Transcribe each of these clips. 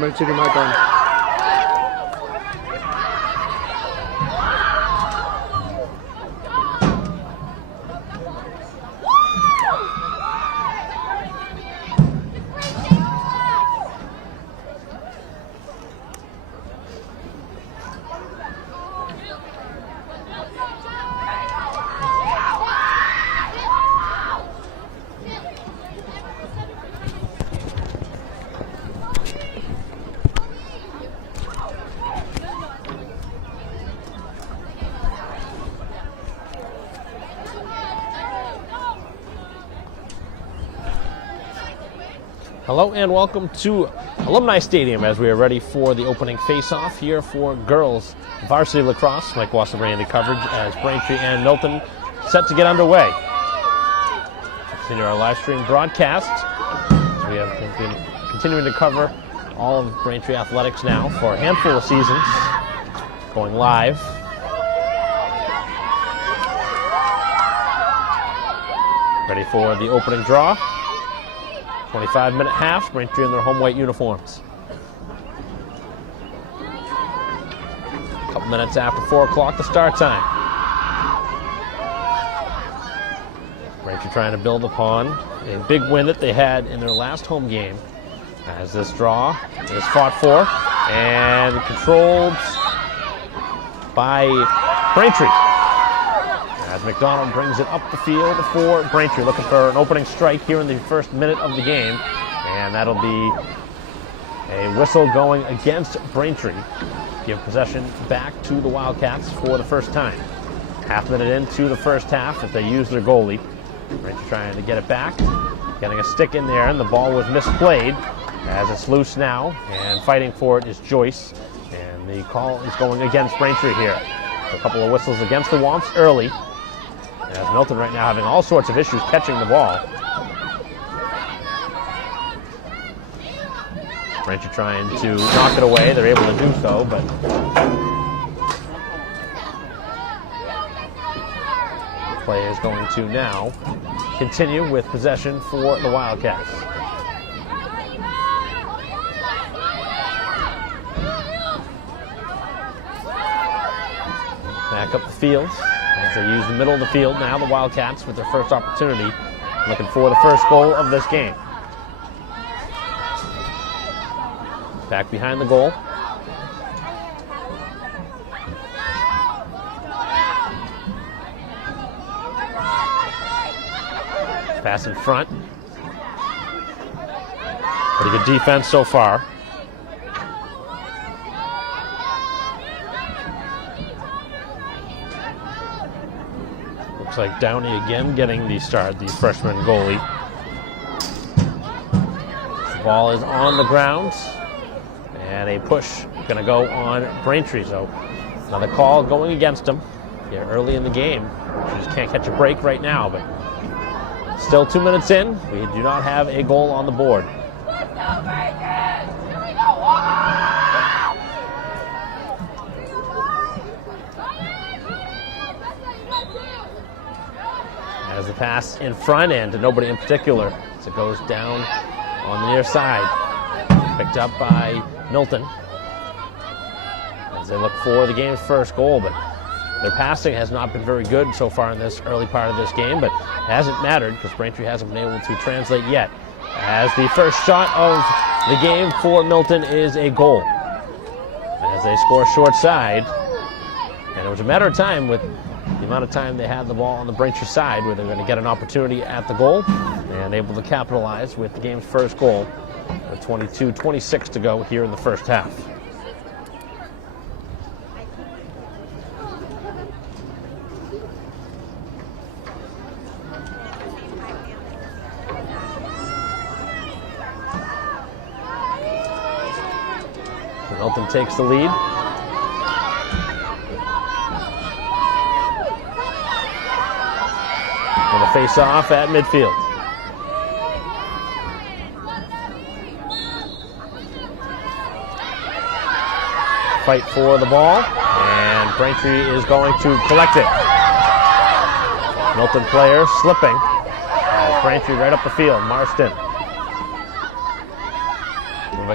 I'm going to keep your mic on. Hello and welcome to Alumni Stadium as we are ready for the opening face-off here for girls varsity lacrosse. Mike Wasson bringing the coverage as Braintree and Milton set to get underway. Continue our live stream broadcast. We have been continuing to cover all of Braintree athletics now for a handful of seasons, going live. Ready for the opening draw. 25-minute half, Braintree in their home white uniforms. A couple minutes after 4 o'clock, the start time. Braintree trying to build upon a big win that they had in their last home game. As this draw is fought for and controlled by Braintree. As McDonald brings it up the field for Braintree, looking for an opening strike here in the first minute of the game. And that'll be a whistle going against Braintree. Give possession back to the Wildcats for the first time. Half minute into the first half if they use their goalie. Braintree trying to get it back. Getting a stick in there and the ball was misplayed. As it's loose now and fighting for it is Joyce. And the call is going against Braintree here. A couple of whistles against the Womps early. As Milton right now having all sorts of issues catching the ball. Braintree trying to knock it away. They're able to do so, but the play is going to now continue with possession for the Wildcats. Back up the field. As they use the middle of the field now, the Wildcats with their first opportunity, looking for the first goal of this game. Back behind the goal. Pass in front. Pretty good defense so far. Looks like Downey again getting the start, the freshman goalie. The ball is on the ground, and a push going to go on Braintree. So another call going against them here early in the game. We just can't catch a break right now, but still 2 minutes in. We do not have a goal on the board. As the pass in front and to nobody in particular as it goes down on the near side. Picked up by Milton as they look for the game's first goal, but their passing has not been very good so far in this early part of this game, but it hasn't mattered because Braintree hasn't been able to translate yet. As the first shot of the game for Milton is a goal. As they score short side, and it was a matter of time with the amount of time they had the ball on the Braintree side where they're going to get an opportunity at the goal and able to capitalize with the game's first goal with 22-26 to go here in the first half. Milton takes the lead. And a face-off at midfield. Fight for the ball, and Braintree is going to collect it. Milton player slipping. Braintree right up the field. Marston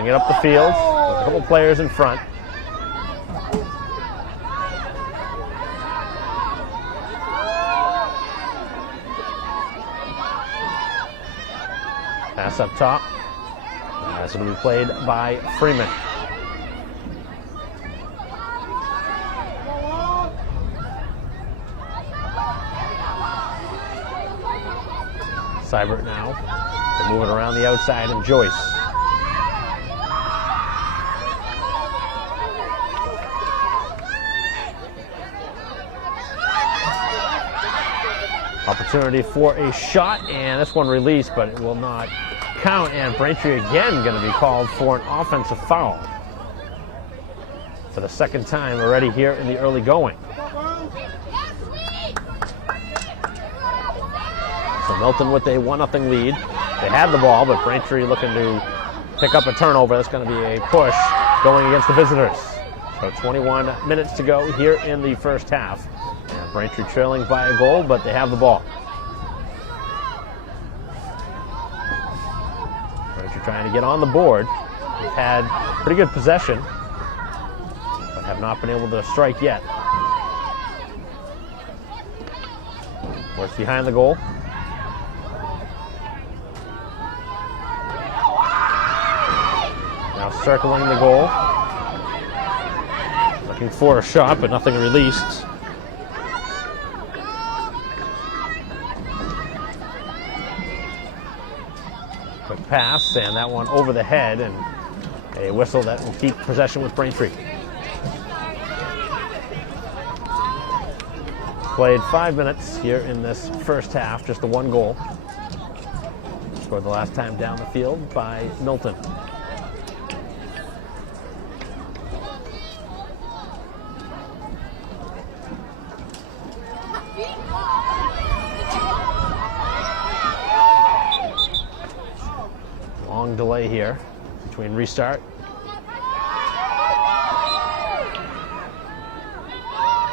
moving it up the field. a couple players in front. Pass up top. As it'll be played by Freeman. Seibert now. They're moving around the outside, and Joyce. Opportunity for a shot, and this one released, but it will not count, and Braintree again going to be called for an offensive foul for the second time already here in the early going. So Milton with a 1-0 lead. They have the ball, but Braintree looking to pick up a turnover. That's going to be a push going against the visitors. So 21 minutes to go here in the first half. And Braintree trailing by a goal, but they have the ball. Braintree trying to get on the board. They've had pretty good possession, but have not been able to strike yet. Works behind the goal. Now circling the goal. Looking for a shot, but nothing released. Quick pass, and that one over the head, and a whistle that will keep possession with Braintree. Played 5 minutes here in this first half, just the one goal. Scored the last time down the field by Milton. Long delay here between restart.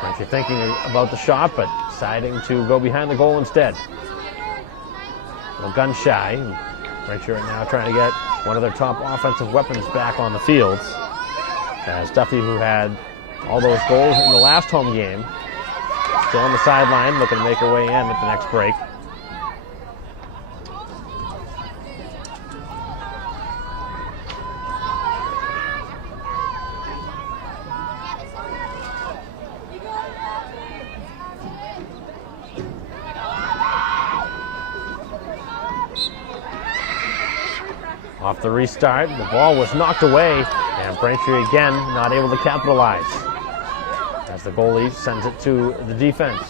Braintree thinking about the shot, but deciding to go behind the goal instead. A little gun shy. Braintree right now trying to get one of their top offensive weapons back on the field. As Duffy, who had all those goals in the last home game, still on the sideline, looking to make her way in at the next break. Off the restart, the ball was knocked away, and Braintree again not able to capitalize as the goalie sends it to the defense.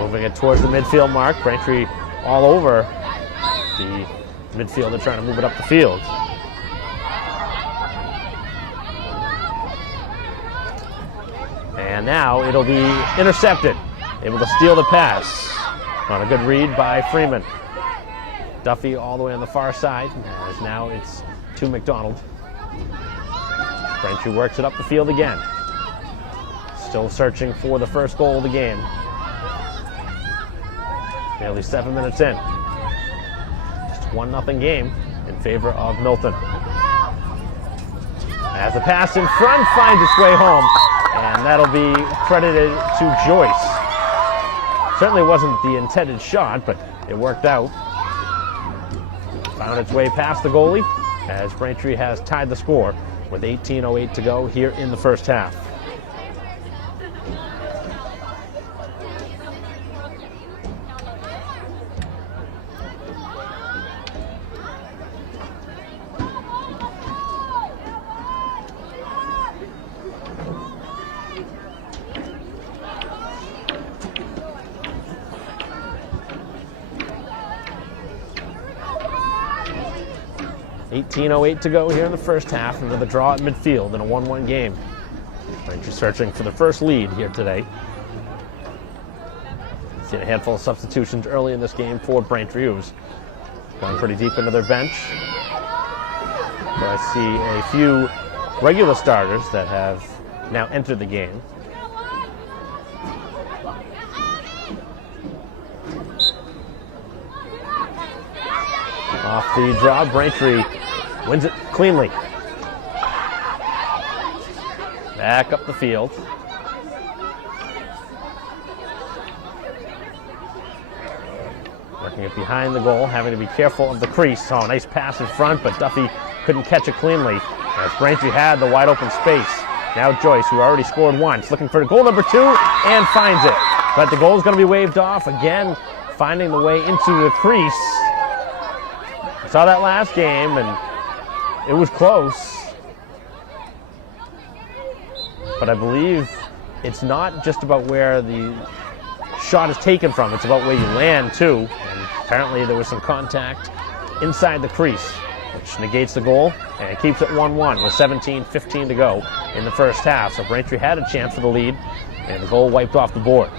Moving it towards the midfield mark, Braintree all over the midfielder trying to move it up the field. And now it'll be intercepted. Able to steal the pass. On a good read by Freeman. Duffy all the way on the far side, as now it's to McDonald. Braintree works it up the field again. Still searching for the first goal of the game. Nearly 7 minutes in. Just 1-0 game in favor of Milton. As the pass in front finds its way home, and that'll be credited to Joyce. Certainly wasn't the intended shot, but it worked out. Found its way past the goalie, as Braintree has tied the score with 18:08 to go here in the first half. .08 to go here in the first half, and with a draw at midfield in a 1-1 game. Braintree searching for the first lead here today. Seen a handful of substitutions early in this game for Braintree, who's gone pretty deep into their bench. But I see a few regular starters that have now entered the game. Off the draw, Braintree wins it cleanly. Back up the field. Working it behind the goal, having to be careful of the crease. Oh, nice pass in front, but Duffy couldn't catch it cleanly as Braintree had the wide open space. Now Joyce, who already scored once, looking for goal number 2 and finds it. But the goal is going to be waved off again, finding the way into the crease. I saw that last game, and it was close. But I believe it's not just about where the shot is taken from, it's about where you land too. And apparently there was some contact inside the crease, which negates the goal and keeps it 1-1 with 17:15 to go in the first half. So Braintree had a chance for the lead, and the goal wiped off the board.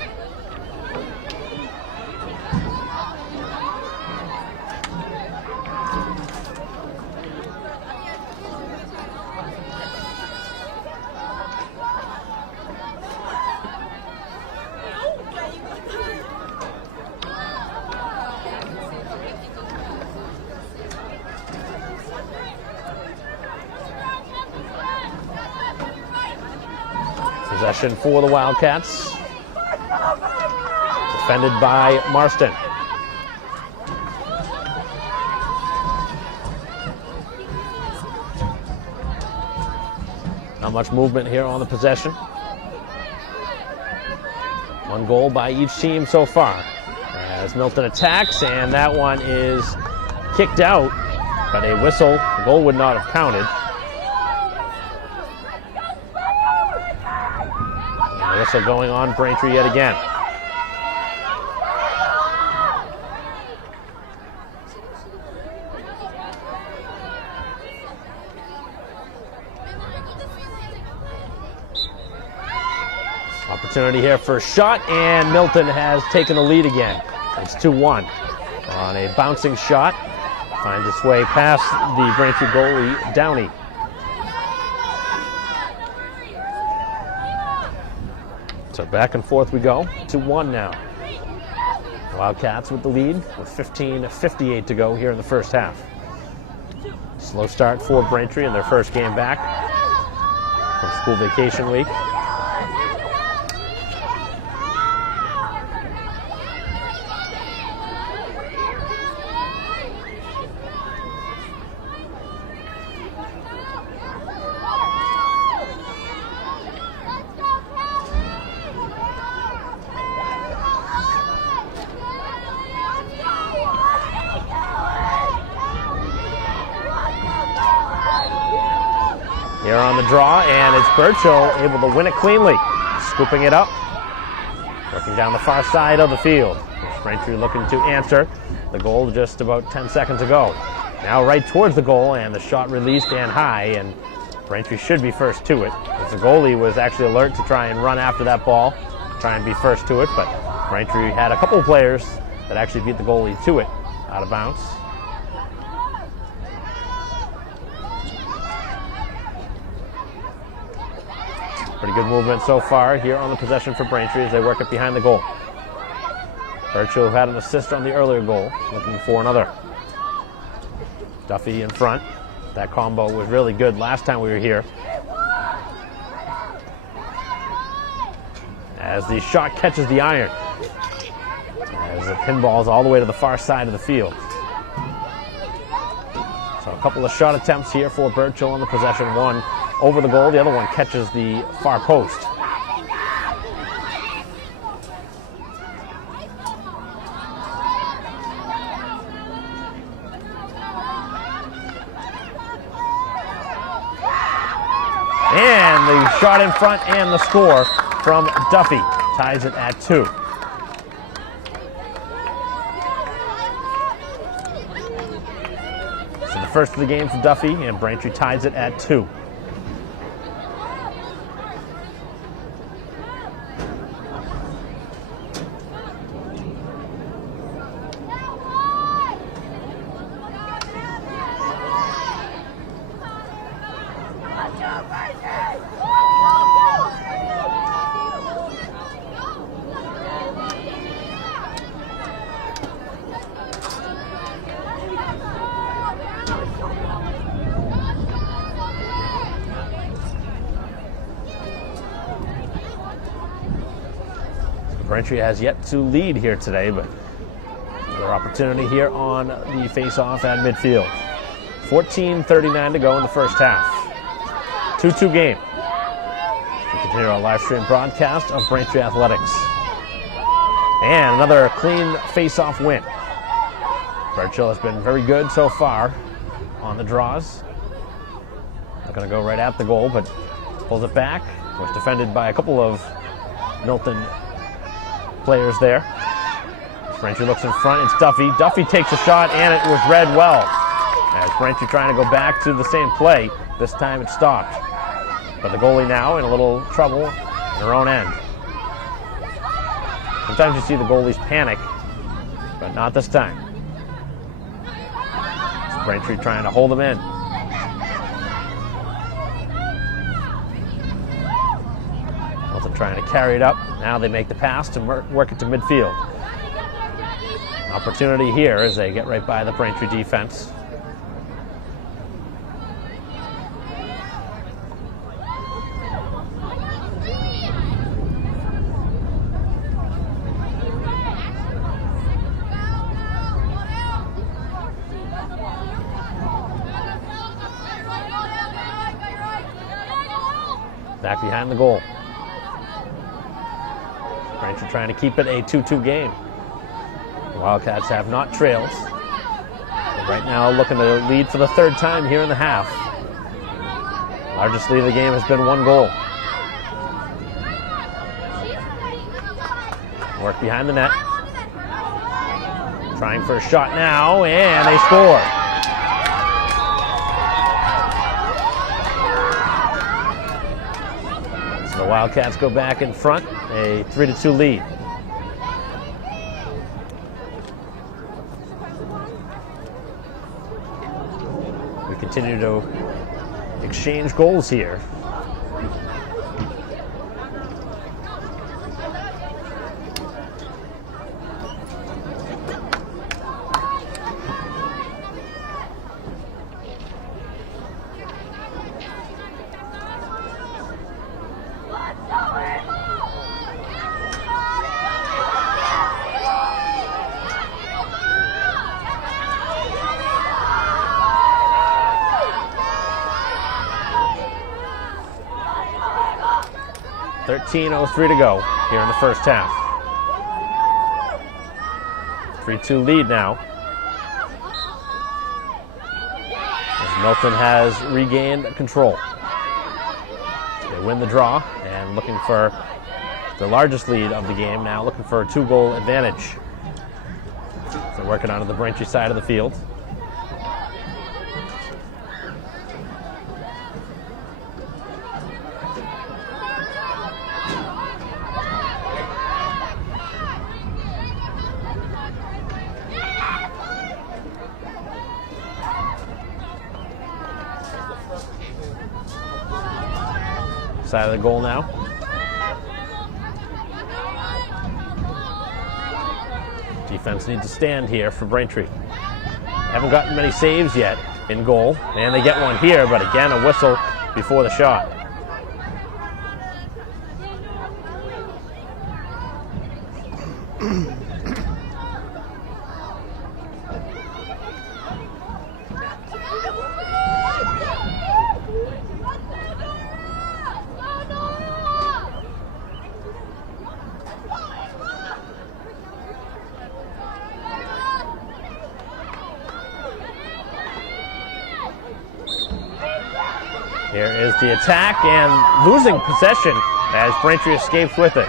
Possession for the Wildcats. Defended by Marston. Not much movement here on the possession. One goal by each team so far. As Milton attacks, and that one is kicked out, but a whistle, the goal would not have counted. Whistle going on Braintree yet again. Opportunity here for a shot, and Milton has taken the lead again. It's 2-1 on a bouncing shot. Finds its way past the Braintree goalie, Downey. So back and forth we go, 2-1 now. Wildcats with the lead with 15:58 to go here in the first half. Slow start for Braintree in their first game back from school vacation week. Here on the draw, and it's Burchill able to win it cleanly. Scooping it up. Working down the far side of the field. Braintree looking to answer the goal just about 10 seconds ago. Now right towards the goal, and the shot released and high, and Braintree should be first to it. As the goalie was actually alert to try and run after that ball, try and be first to it, but Braintree had a couple of players that actually beat the goalie to it out of bounds. Pretty good movement so far here on the possession for Braintree as they work it behind the goal. Burchill had an assist on the earlier goal, looking for another. Duffy in front. That combo was really good last time we were here. As the shot catches the iron. As the pinball's all the way to the far side of the field. So a couple of shot attempts here for Burchill on the possession. One over the goal, the other one catches the far post. And the shot in front and the score from Duffy ties it at 2. So the first of the game for Duffy, and Braintree ties it at 2. Braintree has yet to lead here today, but another opportunity here on the face-off at midfield. 14:39 to go in the first half. 2-2 game. We continue our live stream broadcast of Braintree Athletics. And another clean face-off win. Birchill has been very good so far on the draws. Not going to go right at the goal, but pulls it back. Was defended by a couple of Milton players there. Braintree looks in front. It's Duffy. Duffy takes a shot, and it was read well. As Braintree trying to go back to the same play, this time it stopped. But the goalie now in a little trouble in her own end. Sometimes you see the goalies panic, but not this time. It's Braintree trying to hold them in. Milton trying to carry it up. Now they make the pass to work it to midfield. Opportunity here as they get right by the Braintree defense. Back behind the goal. Braintree trying to keep it a 2-2 game. The Wildcats have not trailed. Right now looking to lead for the third time here in the half. Largest lead of the game has been 1 goal. Work behind the net. Trying for a shot now, and they score. The Wildcats go back in front, a 3-2 lead. We continue to exchange goals here. .03 to go here in the first half. 3-2 lead now. As Milton has regained control. They win the draw and looking for the largest lead of the game now, looking for a 2-goal advantage. So working onto the Braintree side of the field. Side of the goal now. Defense needs to stand here for Braintree. Haven't gotten many saves yet in goal, and they get one here, but again a whistle before the shot. Here is the attack and losing possession as Braintree escapes with it.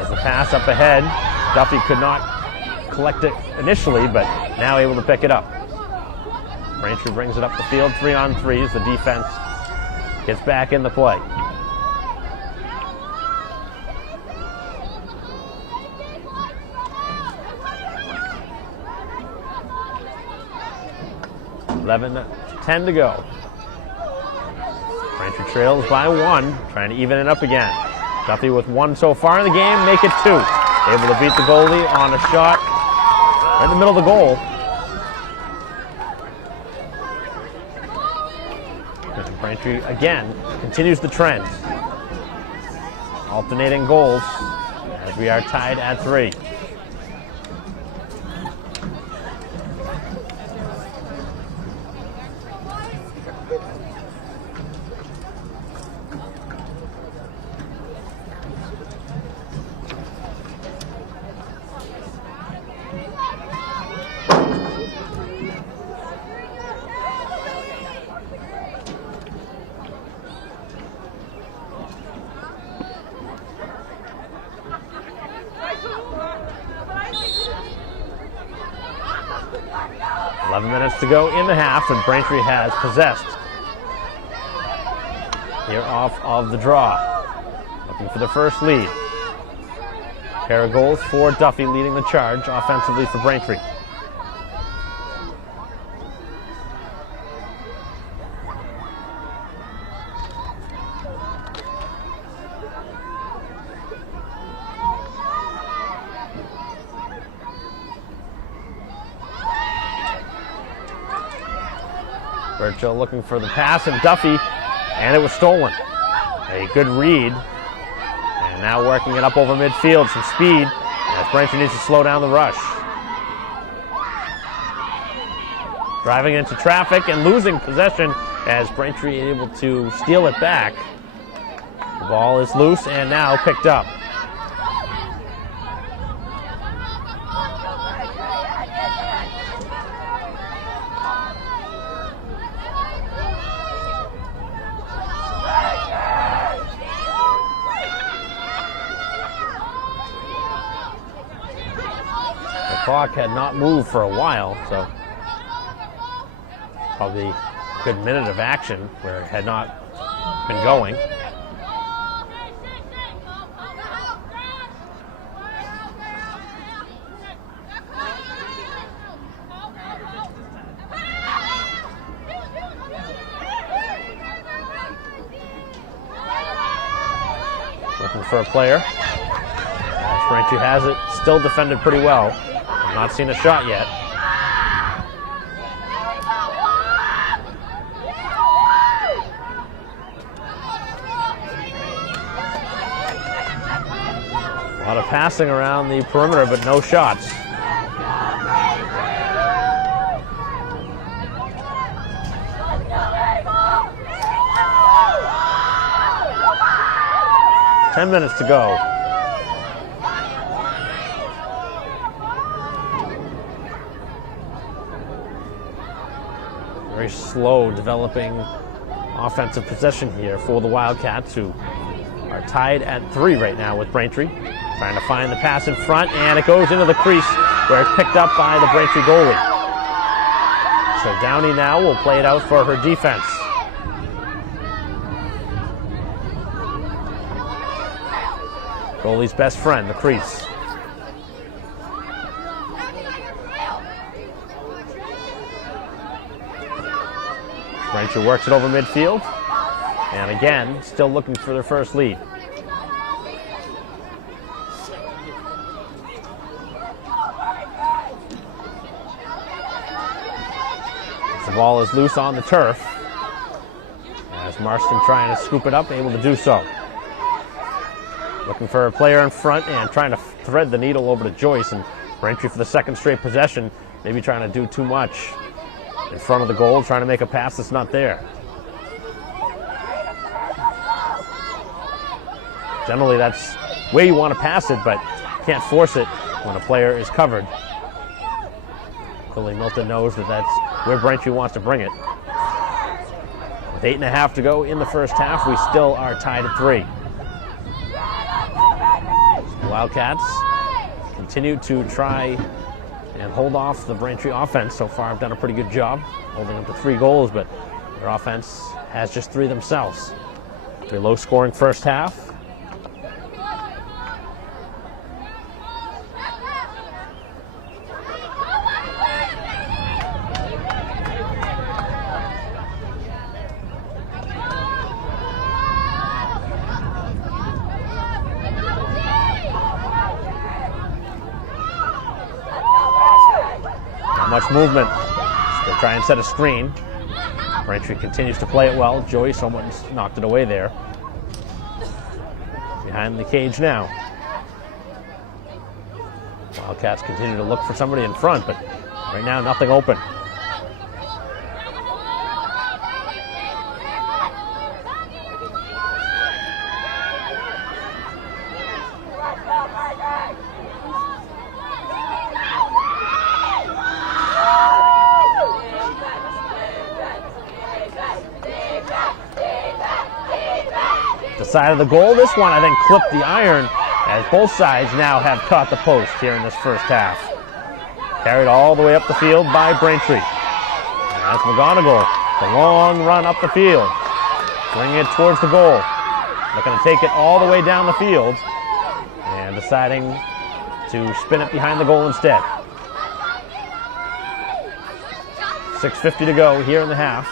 As the pass up ahead, Duffy could not collect it initially, but now able to pick it up. Braintree brings it up the field, 3-on-3s. The defense gets back in the play. .10 to go. Braintree trails by 1, trying to even it up again. Duffy with 1 so far in the game, make it 2. Able to beat the goalie on a shot right in the middle of the goal. Braintree again continues the trend. Alternating goals as we are tied at 3. Minutes to go in the half, and Braintree has possessed here off of the draw. Looking for the first lead. Pair of goals for Duffy leading the charge offensively for Braintree. Burchill looking for the pass, and Duffy, and it was stolen. A good read, and now working it up over midfield. Some speed, as Braintree needs to slow down the rush. Driving into traffic and losing possession as Braintree able to steal it back. The ball is loose and now picked up. Clock had not moved for a while, so probably a good minute of action where it had not been going. Looking for a player. Braintree has it, still defended pretty well. Not seen a shot yet. A lot of passing around the perimeter, but no shots. Ten minutes to go. Very slow developing offensive possession here for the Wildcats, who are tied at 3 right now with Braintree. Trying to find the pass in front, and it goes into the crease where it's picked up by the Braintree goalie. So Downey now will play it out for her defense. Goalie's best friend, the crease. Braintree works it over midfield, and again, still looking for their first lead. The ball is loose on the turf, as Marston trying to scoop it up, able to do so. Looking for a player in front and trying to thread the needle over to Joyce, and Braintree for the second straight possession, maybe trying to do too much in front of the goal, trying to make a pass that's not there. Generally, that's where you want to pass it, but can't force it when a player is covered. Clearly, Milton knows that that's where Braintree wants to bring it. With 8.5 to go in the first half, we still are tied at 3. The Wildcats continue to try and hold off the Braintree offense. So far, have done a pretty good job holding them to 3 goals, but their offense has just 3 themselves. Very low-scoring first half. Much movement. They try and set a screen. Braintree continues to play it well. Joyce almost knocked it away there. Behind the cage now. Wildcats continue to look for somebody in front, but right now nothing open. The side of the goal, this one I think clipped the iron, as both sides now have caught the post here in this first half. Carried all the way up the field by Braintree. That's McGonigal. The long run up the field. Bringing it towards the goal. Looking to take it all the way down the field. And deciding to spin it behind the goal instead. 6:50 to go here in the half.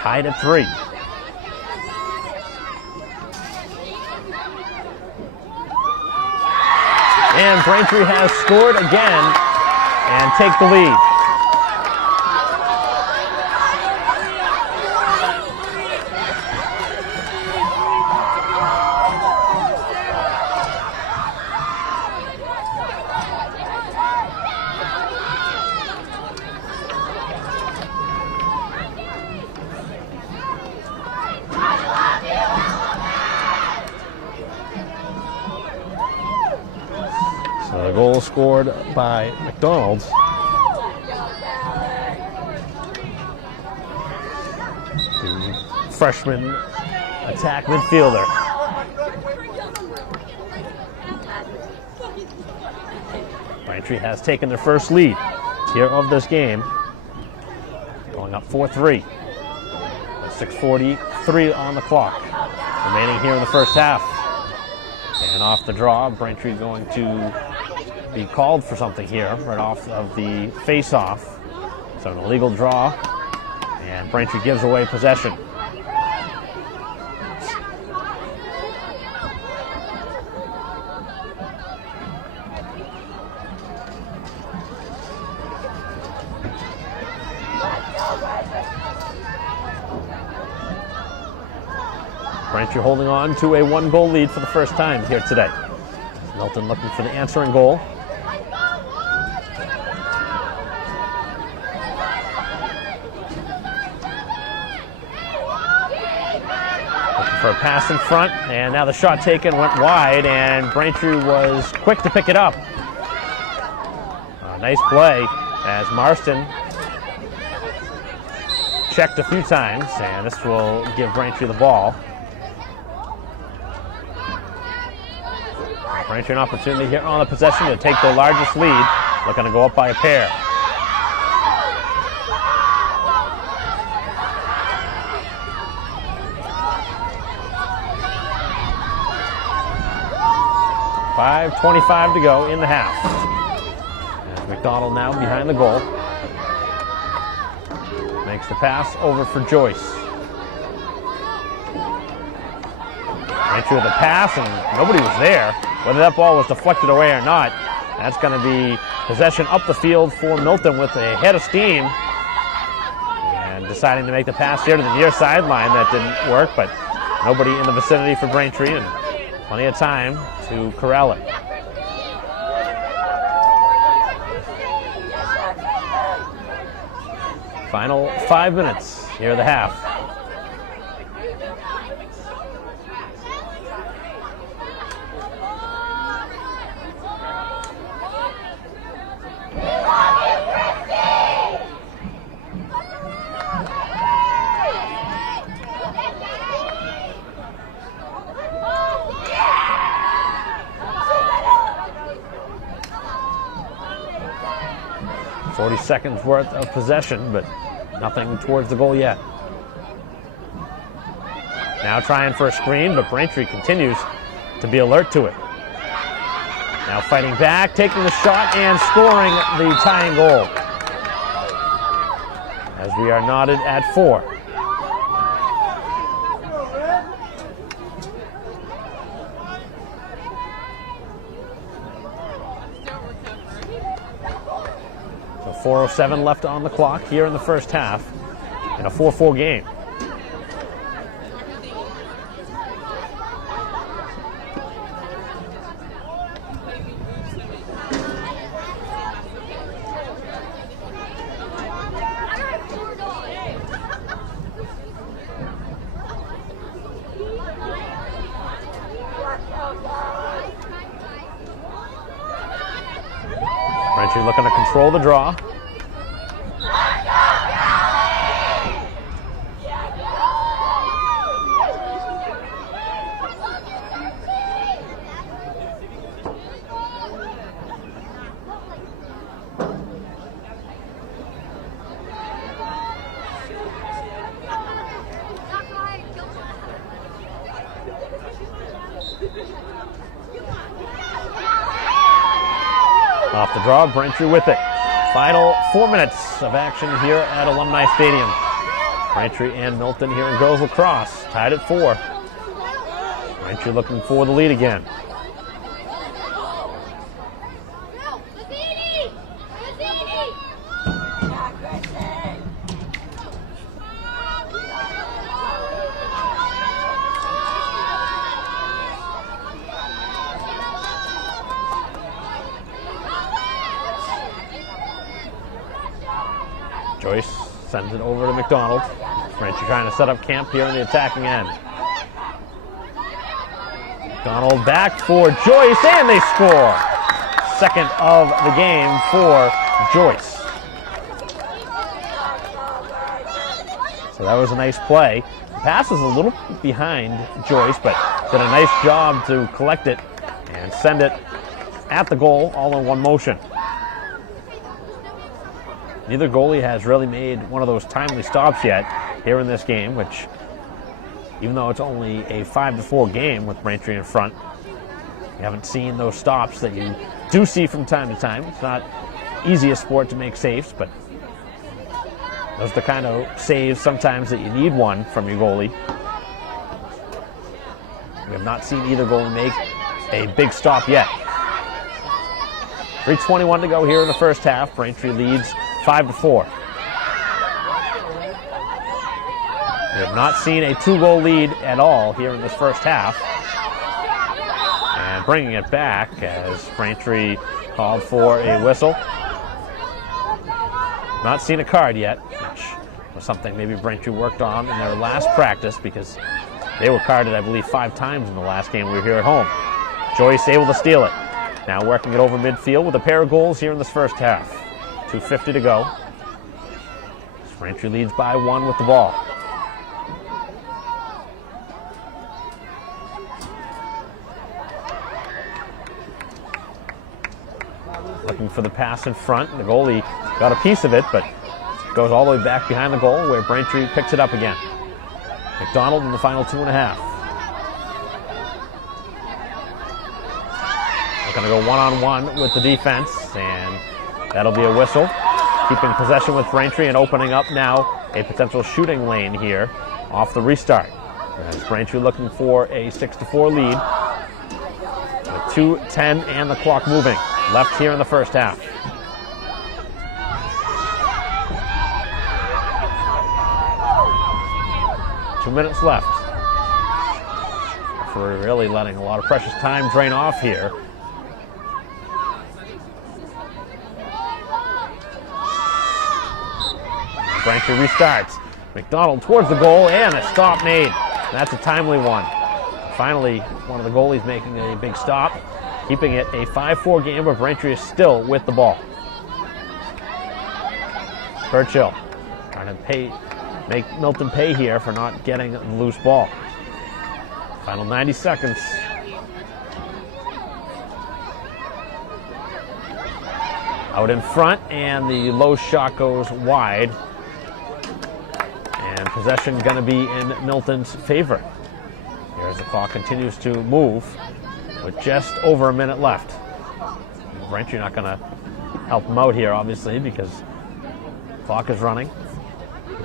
Tied at 3. And Braintree has scored again and take the lead. So the goal scored by McDonald. The freshman attack midfielder. Braintree has taken their first lead here of this game, going up 4-3. 6:43 on the clock remaining here in the first half. And off the draw, Braintree going to be called for something here right off of the face-off. So an illegal draw, and Braintree gives away possession. Braintree holding on to a 1-goal lead for the first time here today. Milton looking for the answering goal. Looking for a pass in front, and now the shot taken went wide, and Braintree was quick to pick it up. Nice play as Marston checked a few times, and this will give Braintree the ball. Braintree an opportunity here on the possession to take their largest lead. Looking to go up by a pair. .5:25 to go in the half. And McDonald now behind the goal. Makes the pass over for Joyce. Braintree with a pass, and nobody was there. Whether that ball was deflected away or not, that's going to be possession up the field for Milton with a head of steam. And deciding to make the pass here to the near sideline. That didn't work, but nobody in the vicinity for Braintree, and plenty of time to corral it. Final 5 minutes here of the half. Seconds worth of possession, but nothing towards the goal yet. Now trying for a screen, but Braintree continues to be alert to it. Now fighting back, taking the shot, and scoring the tying goal. As we are knotted at 4. So 4:07 left on the clock here in the first half. in a 4-4 game. Braintree looking to control the draw. Off the draw, Braintree with it. Final 4 minutes of action here at Alumni Stadium. Braintree and Milton here in girls lacrosse, tied at 4. Braintree looking for the lead again. Joyce sends it over to McDonald. Braintree trying to set up camp here in the attacking end. McDonald back for Joyce, and they score. Second of the game for Joyce. So that was a nice play. The pass is a little behind Joyce, but did a nice job to collect it and send it at the goal all in one motion. Neither goalie has really made one of those timely stops yet here in this game, which, even though it's only a 5-4 game with Braintree in front, we haven't seen those stops that you do see from time to time. It's not easy a sport to make saves, but those are the kind of saves sometimes that you need one from your goalie. We have not seen either goalie make a big stop yet. 3:21 to go here in the first half. Braintree leads 5-4. We have not seen a 2-goal lead at all here in this first half. And bringing it back as Braintree called for a whistle. Not seen a card yet, which was something maybe Braintree worked on in their last practice, because they were carded, I believe, 5 times in the last game we were here at home. Joyce able to steal it. Now working it over midfield with a pair of goals here in this first half. 2:50 to go. Braintree leads by 1 with the ball. Looking for the pass in front. The goalie got a piece of it, but goes all the way back behind the goal where Braintree picks it up again. McDonald in the final 2.5. We're going to go one-on-one with the defense, and that'll be a whistle. Keeping possession with Braintree and opening up now a potential shooting lane here off the restart. As Braintree looking for a 6-4 lead with 2:10 and the clock moving. Left here in the first half. Two minutes left. We're really letting a lot of precious time drain off here. Braintree restarts. McDonald towards the goal, and a stop made. That's a timely one. Finally, one of the goalies making a big stop, keeping it a 5-4 game, but Braintree is still with the ball. Burchill trying to make Milton pay here for not getting the loose ball. Final 90 seconds. Out in front, and the low shot goes wide. And possession going to be in Milton's favor. Here as the clock continues to move with just over a minute left. Braintree not going to help him out here, obviously, because the clock is running.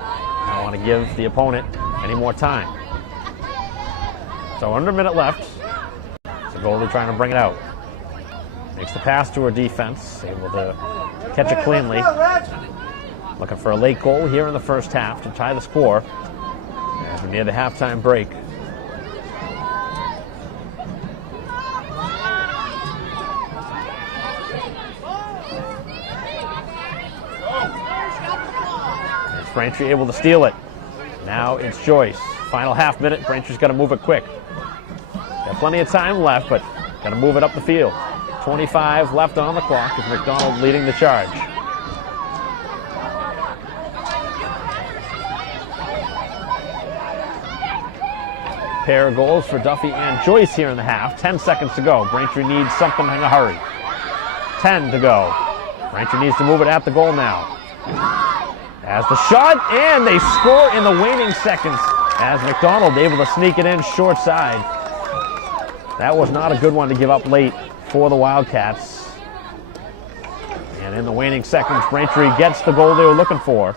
I don't want to give the opponent any more time. So under a minute left. So goalie trying to bring it out. Makes the pass to her defense, able to catch it cleanly. looking for a late goal here in the first half to tie the score as we're near the halftime break. It's Braintree able to steal it. Now it's Joyce. Final half minute, Braintree's got to move it quick. Got plenty of time left, but got to move it up the field. 25 left on the clock with McDonald leading the charge. Pair of goals for Duffy and Joyce here in the half. 10 seconds to go. Braintree needs something in a hurry. 10 to go. Braintree needs to move it at the goal now. As the shot, and they score in the waning seconds as McDonald able to sneak it in short side. That was not a good one to give up late for the Wildcats. And in the waning seconds, Braintree gets the goal they were looking for.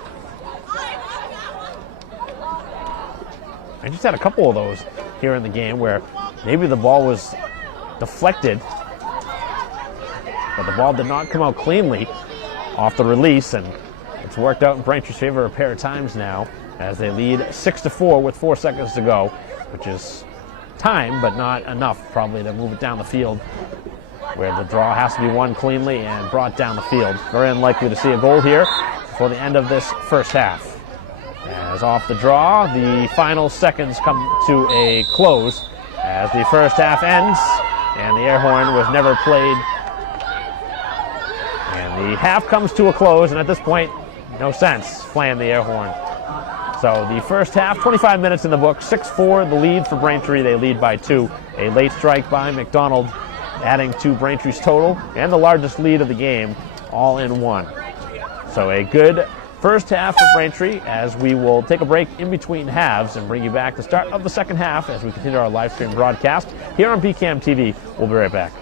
I just had a couple of those here in the game where maybe the ball was deflected, but the ball did not come out cleanly off the release, and it's worked out in Braintree's favor a pair of times now as they lead 6-4 with 4 seconds to go, which is time, but not enough probably to move it down the field, where the draw has to be won cleanly and brought down the field. Very unlikely to see a goal here before the end of this first half. As off the draw, the final seconds come to a close as the first half ends, and the air horn was never played. And the half comes to a close, and at this point, no sense playing the air horn. So the first half, 25 minutes in the book, 6-4 the lead for Braintree. They lead by 2. A late strike by McDonald adding to Braintree's total and the largest lead of the game, all in one. So a good first half for Braintree, as we will take a break in between halves and bring you back the start of the second half as we continue our live stream broadcast here on PCAM TV. We'll be right back.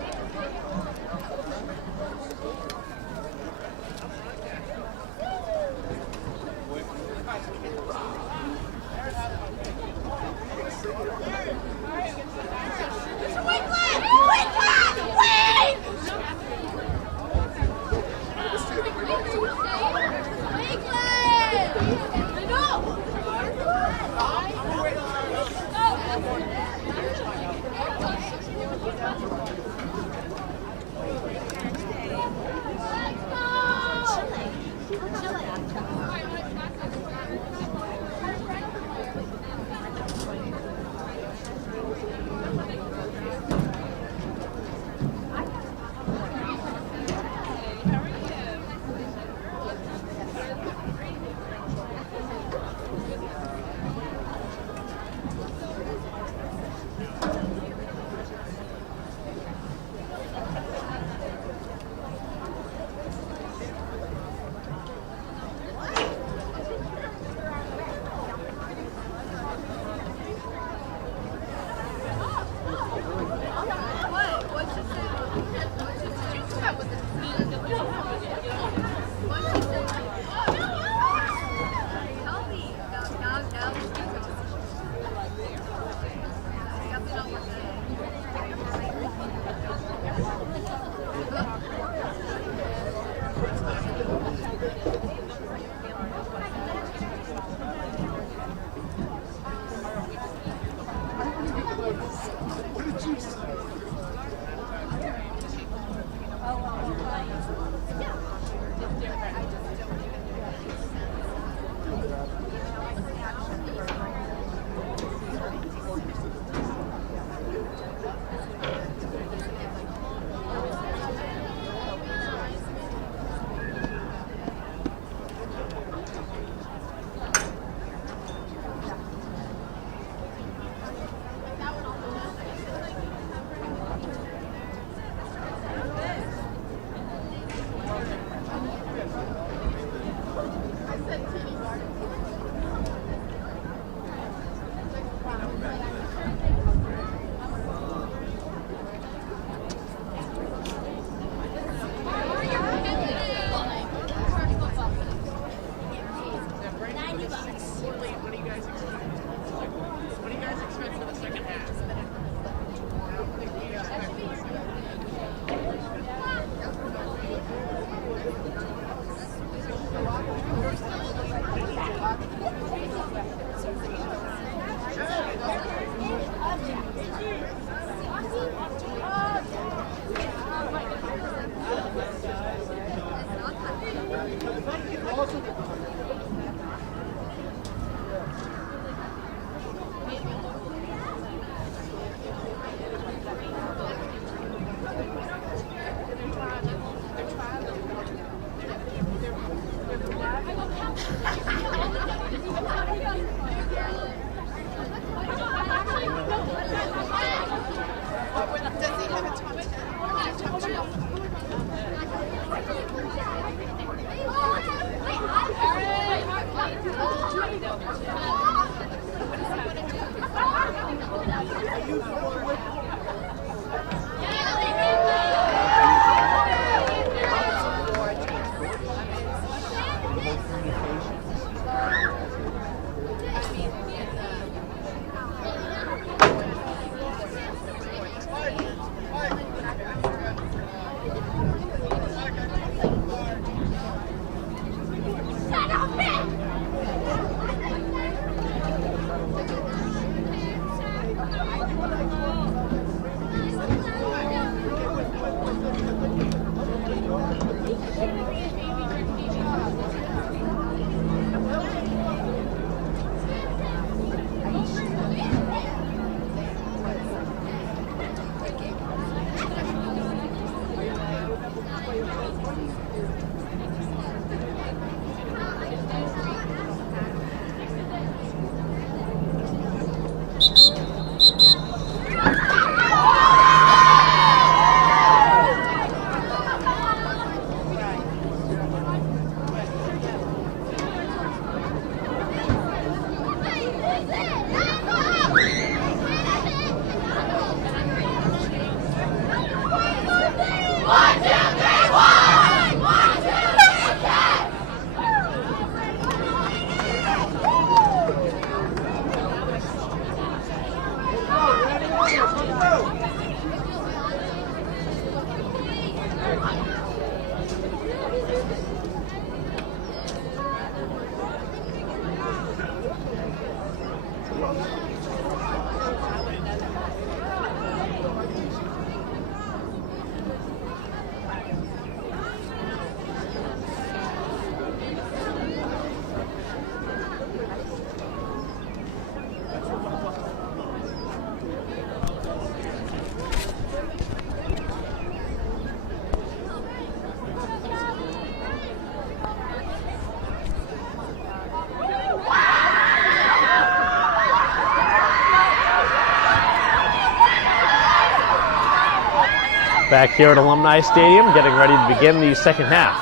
Back here at Alumni Stadium, getting ready to begin the second half.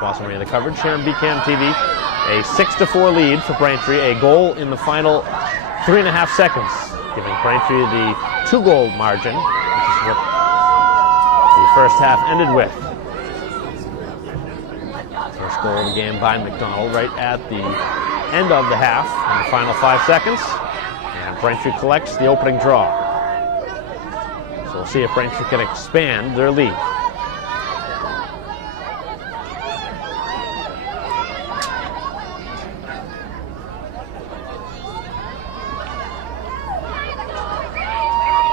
Boston Arena coverage here on BCAM TV. A 6-4 lead for Braintree. A goal in the final 3.5 seconds, giving Braintree the 2-goal margin, which is what the first half ended with. First goal of the game by McDonald right at the end of the half in the final 5 seconds. And Braintree collects the opening draw. So we'll see if Braintree can expand their lead.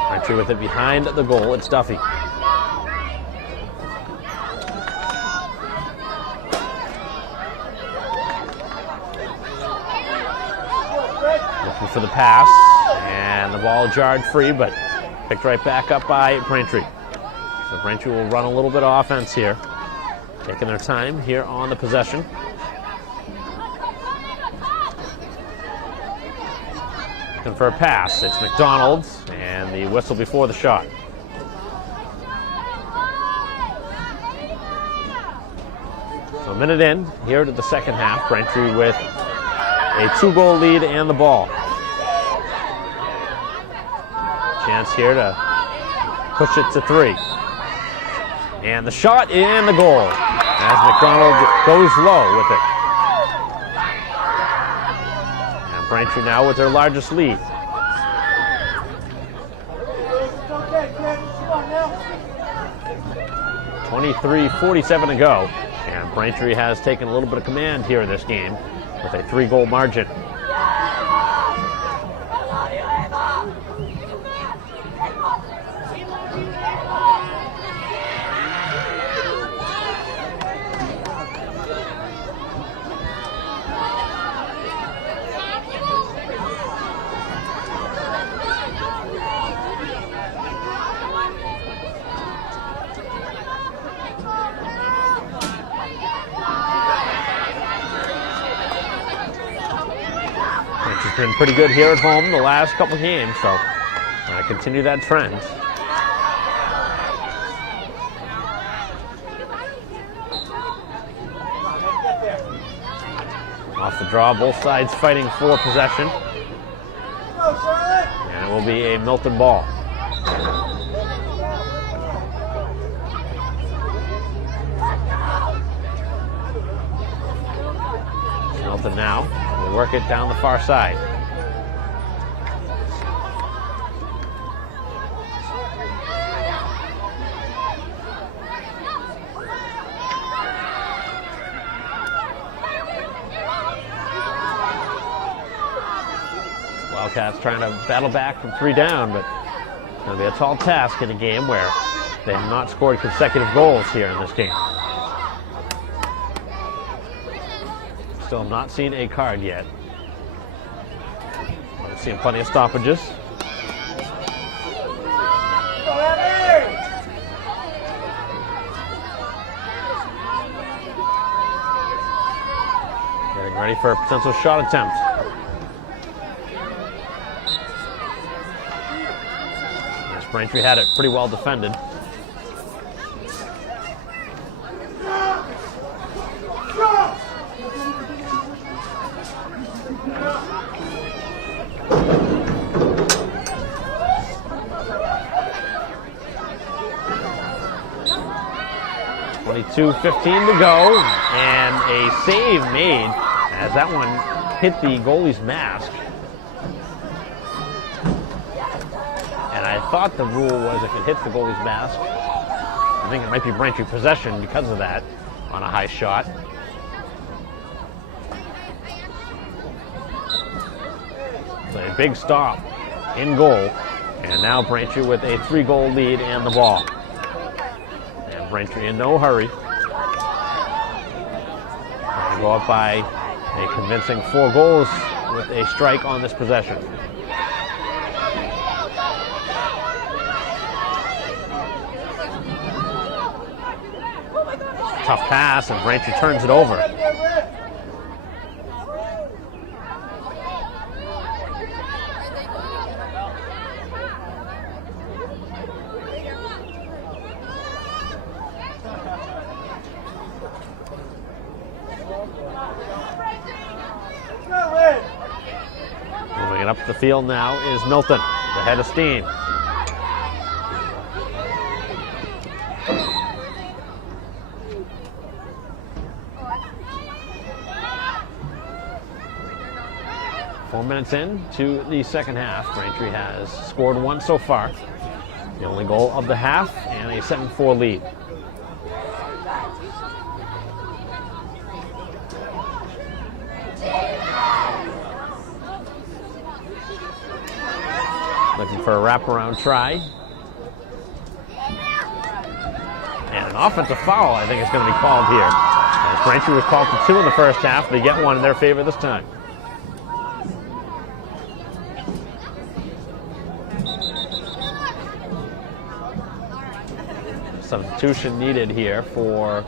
Braintree with it behind the goal. It's Duffy. Looking for the pass, and the ball jarred free, but picked right back up by Braintree. So Braintree will run a little bit of offense here, taking their time here on the possession. Looking for a pass. It's McDonald, and the whistle before the shot. So a minute in here to the second half. Braintree with a 2-goal lead and the ball. Chance here to push it to 3. And the shot and the goal as McDonald goes low with it. And Braintree now with their largest lead. .23:47 to go. And Braintree has taken a little bit of command here in this game with a 3-goal margin. It's been pretty good here at home the last couple games, so continue that trend. Off the draw, both sides fighting for possession. And it will be a Milton ball. Milton now will work it down the far side. Wildcats trying to battle back from 3 down, but it's going to be a tall task in a game where they have not scored consecutive goals here in this game. Still have not seen a card yet. We've seen plenty of stoppages. Getting ready for a potential shot attempt. Braintree had it pretty well defended. .22:15 to go, and a save made as that one hit the goalie's mask. And I thought the rule was if it hits the goalie's mask, I think it might be Braintree possession because of that on a high shot. So a big stop in goal, and now Braintree with a 3-goal lead and the ball. And Braintree in no hurry. They go up by a convincing 4 goals with a strike on this possession. Tough pass, and Braintree turns it over. And up the field now is Milton, the head of steam. Four minutes in to the second half. Braintree has scored one so far. The only goal of the half and a 7-4 lead. Looking for a wraparound try. And an offensive foul, I think, is going to be called here. As Braintree was called for 2 in the first half, they get one in their favor this time. Substitution needed here for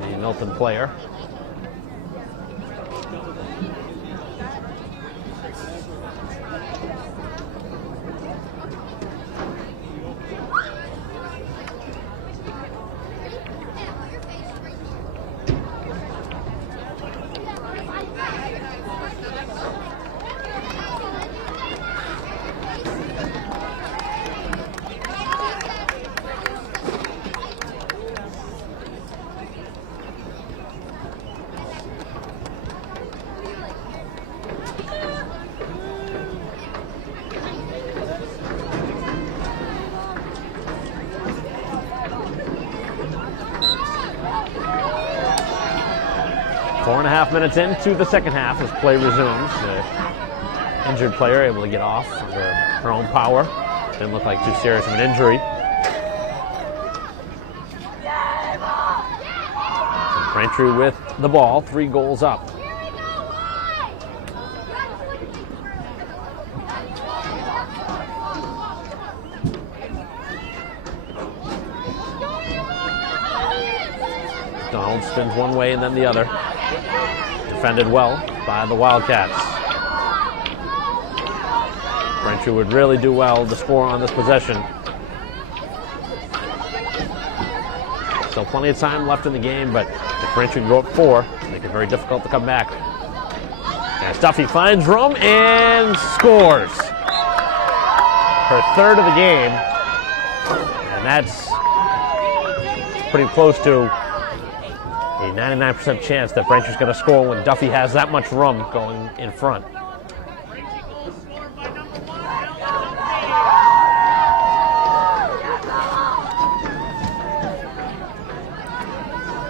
the Milton player. Four and a half minutes into the second half as play resumes. The injured player able to get off under her own power. Didn't look like too serious of an injury. Braintree with the ball, 3 goals up. Donald spins one way and then the other. Defended well by the Wildcats. Braintree would really do well to score on this possession. Still plenty of time left in the game, but if Braintree can go up 4, make it very difficult to come back. And Duffy finds room and scores. Her 3rd of the game. And that's pretty close to a 99% chance that Braintree's going to score when Duffy has that much room going in front.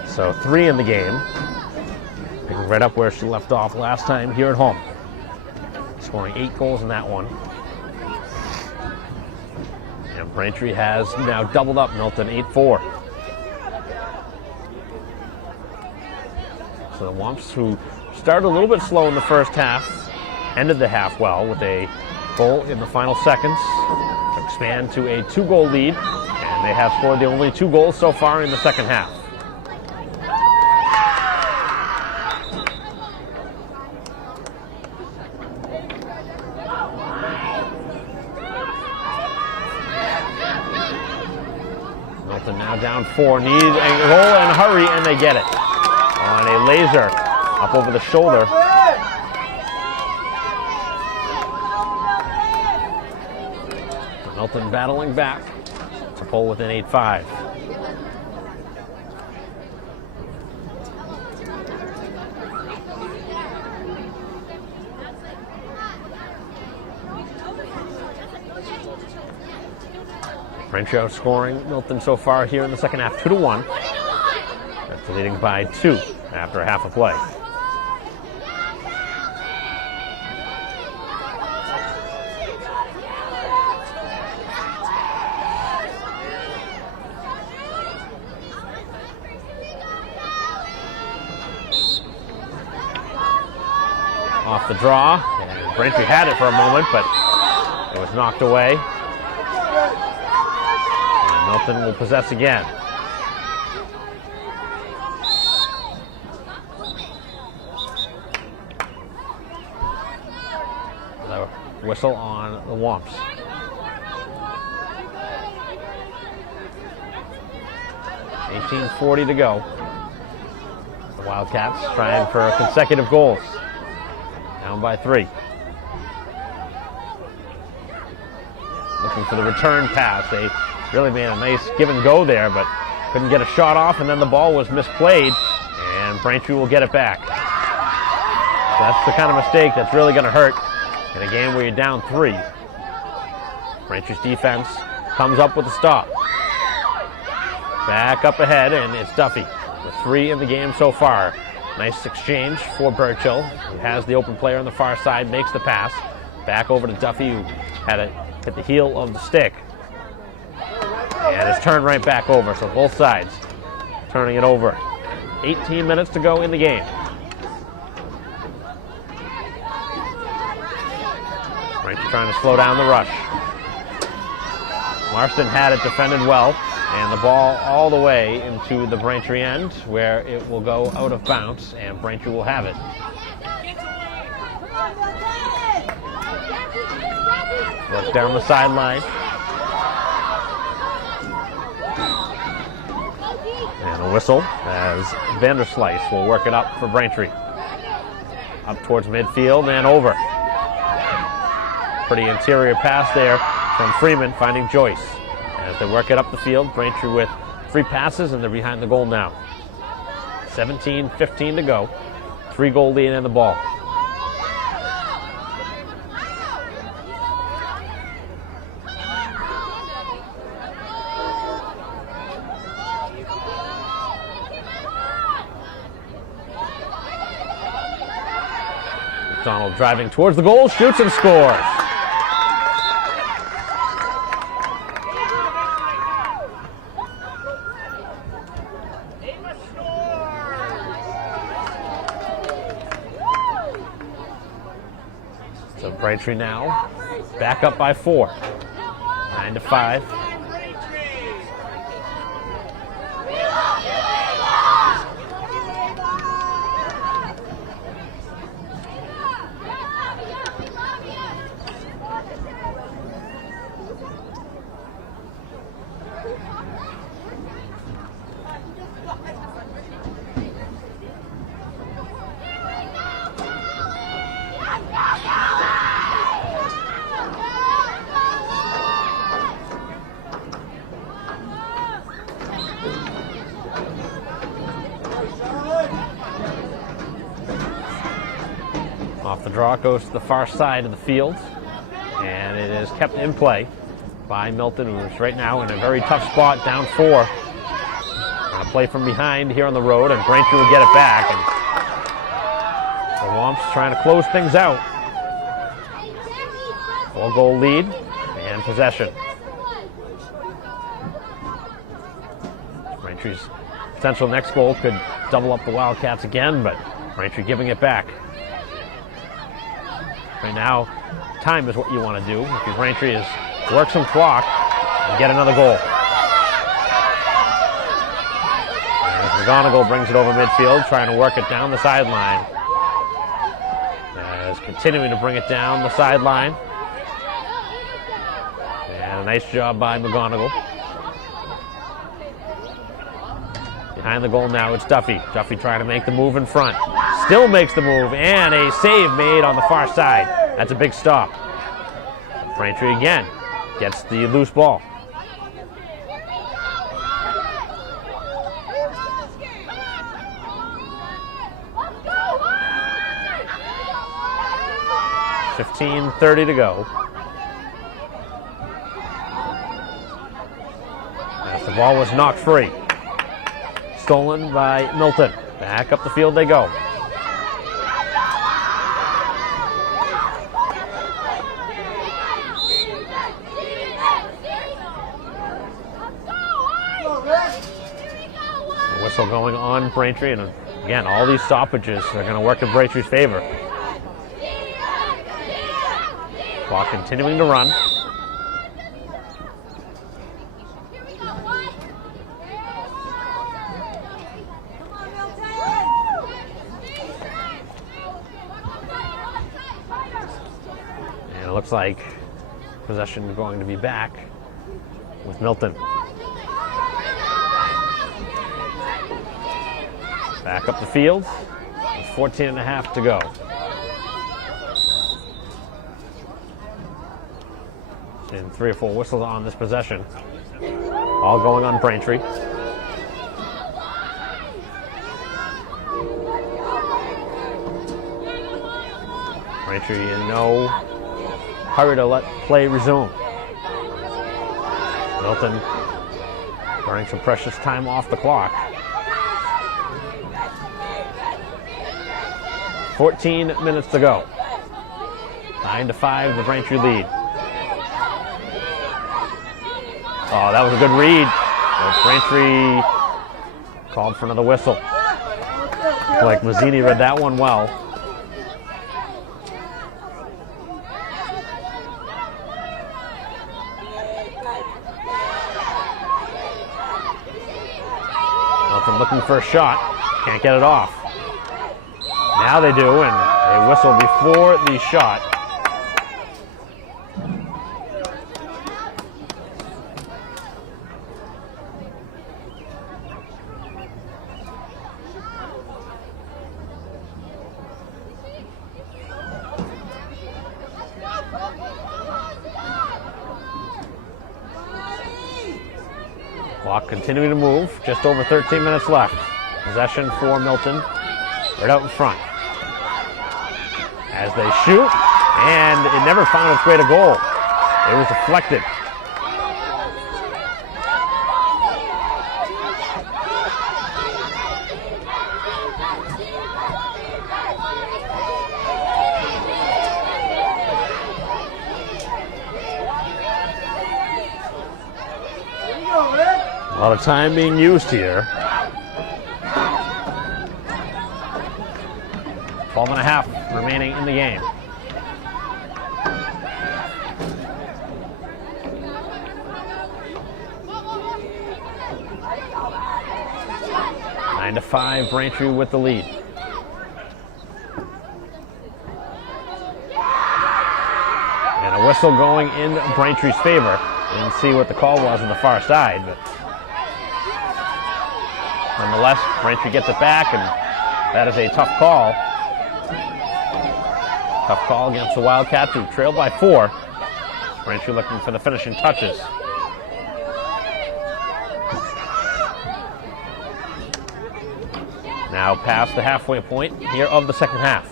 So 3 in the game. Picking right up where she left off last time here at home. Scoring 8 goals in that one. And Braintree has now doubled up Milton 8-4. So the Womps, who started a little bit slow in the first half, ended the half well with a goal in the final seconds to expand to a 2-goal lead, and they have scored the only 2 goals so far in the second half. Milton now down 4, need a goal and hurry, and they get it. On a laser up over the shoulder. Milton battling back to pull within 8-5. Braintree outscoring Milton so far here in the second half 2-1. That's leading by 2 after half of play. Off the draw, and Braintree had it for a moment, but it was knocked away. And Milton will possess again. The whistle on the Womps. .18:40 to go. The Wildcats trying for consecutive goals. Down by 3. looking for the return pass. They really made a nice give and go there, but couldn't get a shot off, and then the ball was misplayed, and Braintree will get it back. So that's the kind of mistake that's really going to hurt in a game where you're down 3. Braintree's defense comes up with a stop. Back up ahead, and it's Duffy with 3 in the game so far. Nice exchange for Burchill, who has the open player on the far side, makes the pass. Back over to Duffy, who had it hit the heel of the stick. And it's turned right back over, so both sides turning it over. 18 minutes to go in the game. Braintree trying to slow down the rush. Marston had it defended well, and the ball all the way into the Braintree end, where it will go out of bounds, and Braintree will have it. Look down the sideline. And a whistle as Vanderslice will work it up for Braintree. Up towards midfield and over. Pretty interior pass there from Freeman, finding Joyce. As they work it up the field, Braintree with 3 passes, and they're behind the goal now. 17-15 to go. 3-goal lead in the ball. McDonald driving towards the goal, shoots and scores. So Braintree now back up by 4. 9-5. Off the draw, goes to the far side of the field, and it is kept in play by Milton, who's right now in a very tough spot, down 4. Gonna play from behind here on the road, and Braintree will get it back. And the Womps trying to close things out. 4-goal lead and possession. Braintree's potential next goal could double up the Wildcats again, but Braintree giving it back. Right now, time is what you want to do. If you're Braintree, is work some clock and get another goal. As McGonigal brings it over midfield, trying to work it down the sideline. As continuing to bring it down the sideline. And a nice job by McGonigal. Behind the goal now, it's Duffy. Duffy trying to make the move in front. Still makes the move, and a save made on the far side. That's a big stop. Braintree again gets the loose ball. $15:30 to go. As the ball was knocked free. Stolen by Milton. Back up the field they go. The whistle going on Braintree, and again, all these stoppages are going to work in Braintree's favor. Clock continuing to run. And it looks like possession is going to be back with Milton. Back up the field with 14.5 to go. and 3 or 4 whistles on this possession. All going on Braintree. Braintree in no hurry to let play resume. Milton burning some precious time off the clock. 14 minutes to go. 9-5, the Braintree lead. Oh, that was a good read. Braintree called for another whistle. Like Mazzini read that one well. Milton looking for a shot. Can't get it off. Now they do, and they whistle before the shot. Clock continuing to move. Just over 13 minutes left. Possession for Milton. Right out in front. As they shoot, and it never found its way to goal. It was deflected. A lot of time being used here. 12.5 remaining in the game. Nine to 5, Braintree with the lead. And a whistle going in Braintree's favor. Didn't see what the call was on the far side, but nonetheless, Braintree gets it back, and that is a tough call. Tough call against the Wildcats, who trailed by 4. Braintree looking for the finishing touches. Now past the halfway point here of the second half.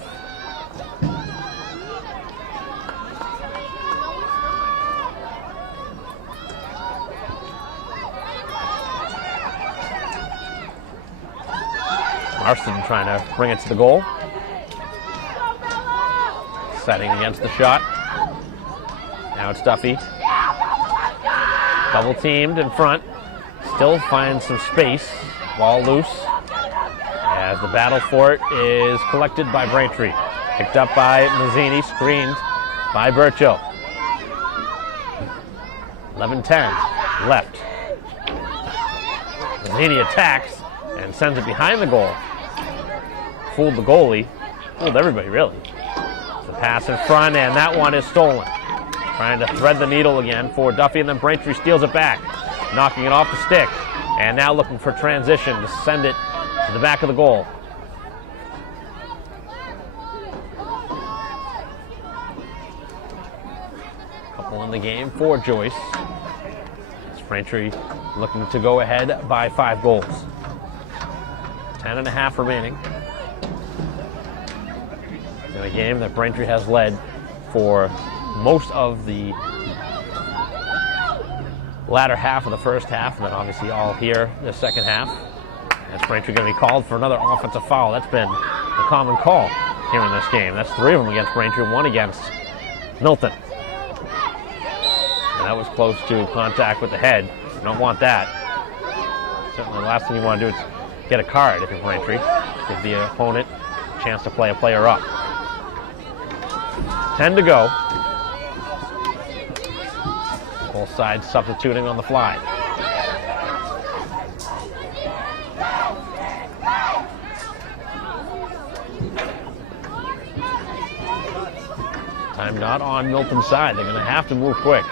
Marston trying to bring it to the goal. Setting against the shot. Now it's Duffy. Double teamed in front. Still finds some space. Ball loose. As the battle for it is collected by Braintree. Picked up by Mazzini. Screened by Burchill. 11-10 left. Mazzini attacks and sends it behind the goal. Fooled the goalie. Fooled everybody, really. The pass in front, and that one is stolen. Trying to thread the needle again for Duffy, and then Braintree steals it back, knocking it off the stick. And now looking for transition to send it to the back of the goal. Couple in the game for Joyce. It's Braintree looking to go ahead by 5 goals. 10.5 remaining. In a game that Braintree has led for most of the latter half of the first half, and then obviously all here the second half. As Braintree going to be called for another offensive foul. That's been a common call here in this game. That's 3 of them against Braintree, 1 against Milton. And that was close to contact with the head. You don't want that. Certainly the last thing you want to do is get a card if you're Braintree. Give the opponent a chance to play a player up. 10 to go. Both sides substituting on the fly. Time not on Milton's side. They're going to have to move quick.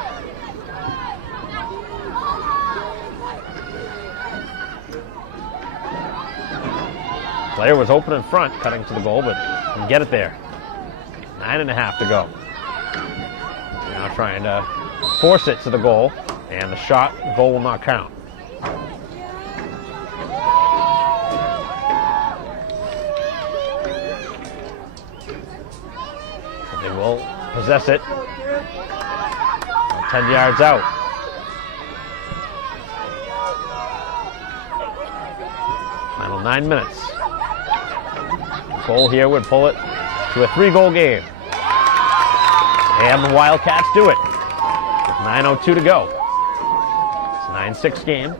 Player was open in front, cutting to the goal, but didn't get it there. 9.5 to go. Now trying to force it to the goal, and the shot goal will not count. But they will possess it. 10 yards out. Final 9 minutes. Goal here would pull it to a 3-goal game. And the Wildcats do it. With 9:02 to go. It's a 9-6 game.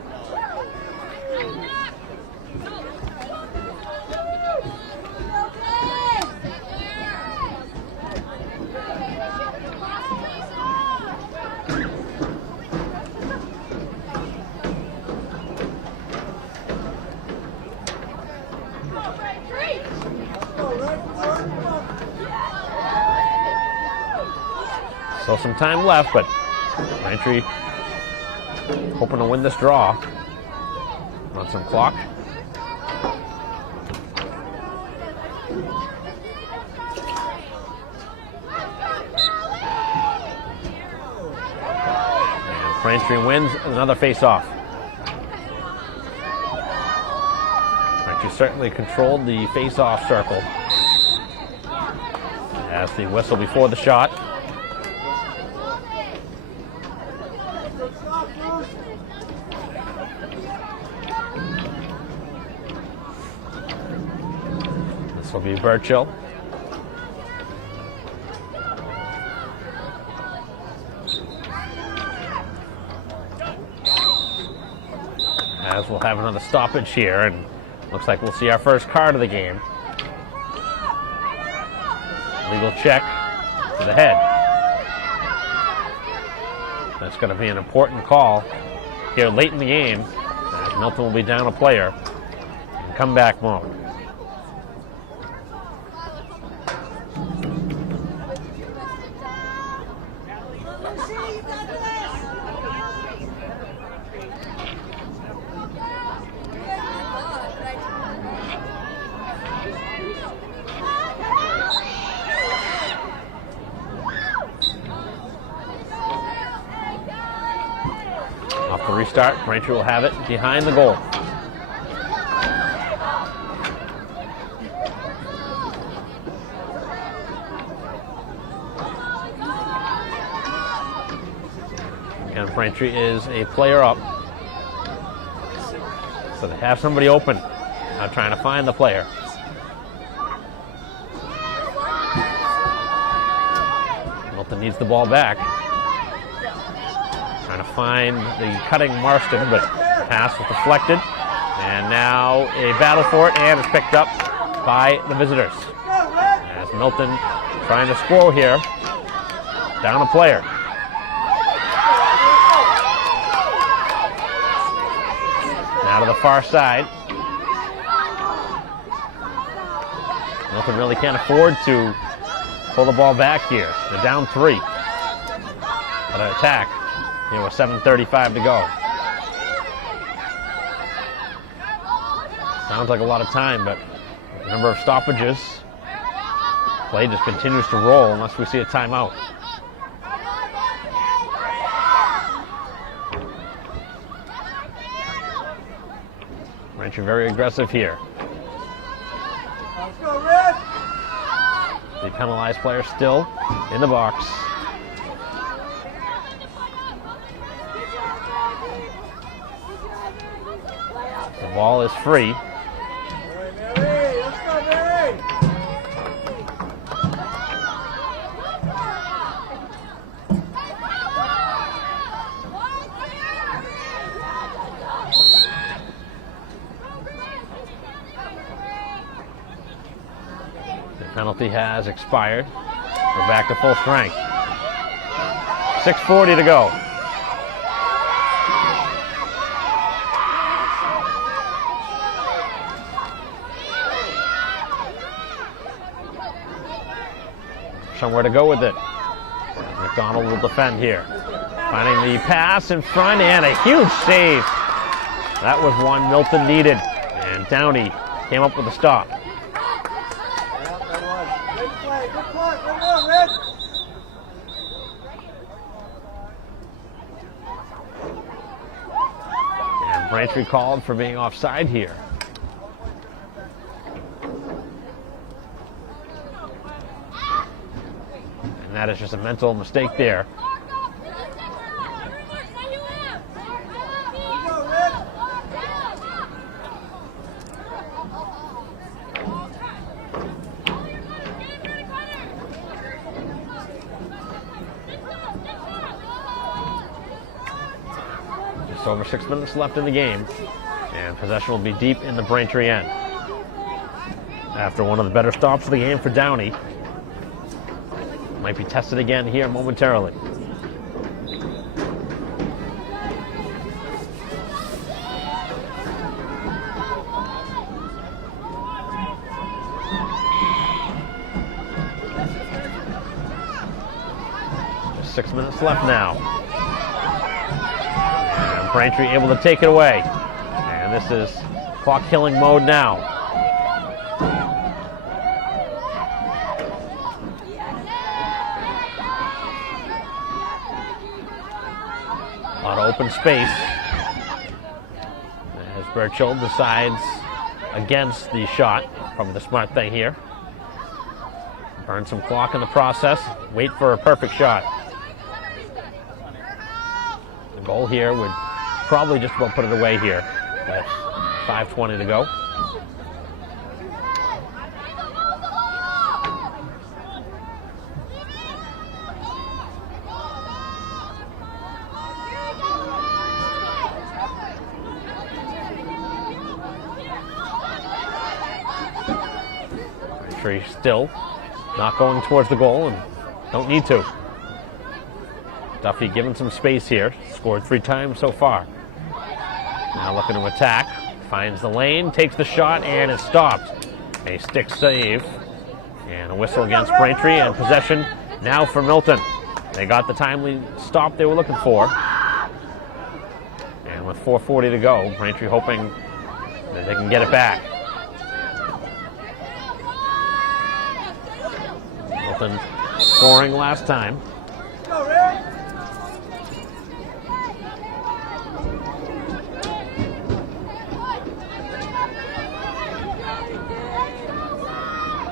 Still some time left, but Braintree hoping to win this draw on some clock. And Braintree wins another face-off. Braintree certainly controlled the face-off circle as the whistle before the shot. This will be Burchill. As we'll have another stoppage here, and looks like we'll see our first card of the game. Legal check to the head. That's going to be an important call here late in the game, as Milton will be down a player in comeback mode. Off the restart, Braintree will have it behind the goal. Again, Braintree is a player up. So they have somebody open. Now trying to find the player. Milton needs the ball back. Trying to find the cutting Marston, but pass was deflected. And now a battle for it, and it's picked up by the visitors. As Milton trying to score here. Down a player. Now to the far side. Milton really can't afford to pull the ball back here. They're down 3. But an attack. Here with 7:35 to go. Sounds like a lot of time, but the number of stoppages, play just continues to roll unless we see a timeout. Braintree very aggressive here. The penalized player still in the box. The ball is free. The penalty has expired. We're back to full strength. 6:40 to go. Somewhere to go with it. McDonald will defend here. Finding the pass in front, and a huge save. That was one Milton needed. And Downey came up with a stop. Braintree called for being offside here. And that is just a mental mistake there. Just over 6 minutes left in the game, and possession will be deep in the Braintree end. After one of the better stops of the game for Downey. Might be tested again here momentarily. Just 6 minutes left now. And Braintree able to take it away. And this is clock killing mode now. A lot of open space as Burchill decides against the shot. Probably the smart thing here. Burn some clock in the process. Wait for a perfect shot. The goal here would probably just about put it away here. With 5:20 to go. Still not going towards the goal and don't need to. Duffy given some space here. Scored 3 times so far. Now looking to attack. Finds the lane, takes the shot, and it's stopped. A stick save and a whistle against Braintree, and possession now for Milton. They got the timely stop they were looking for. And with 4:40 to go, Braintree hoping that they can get it back. Milton scoring last time.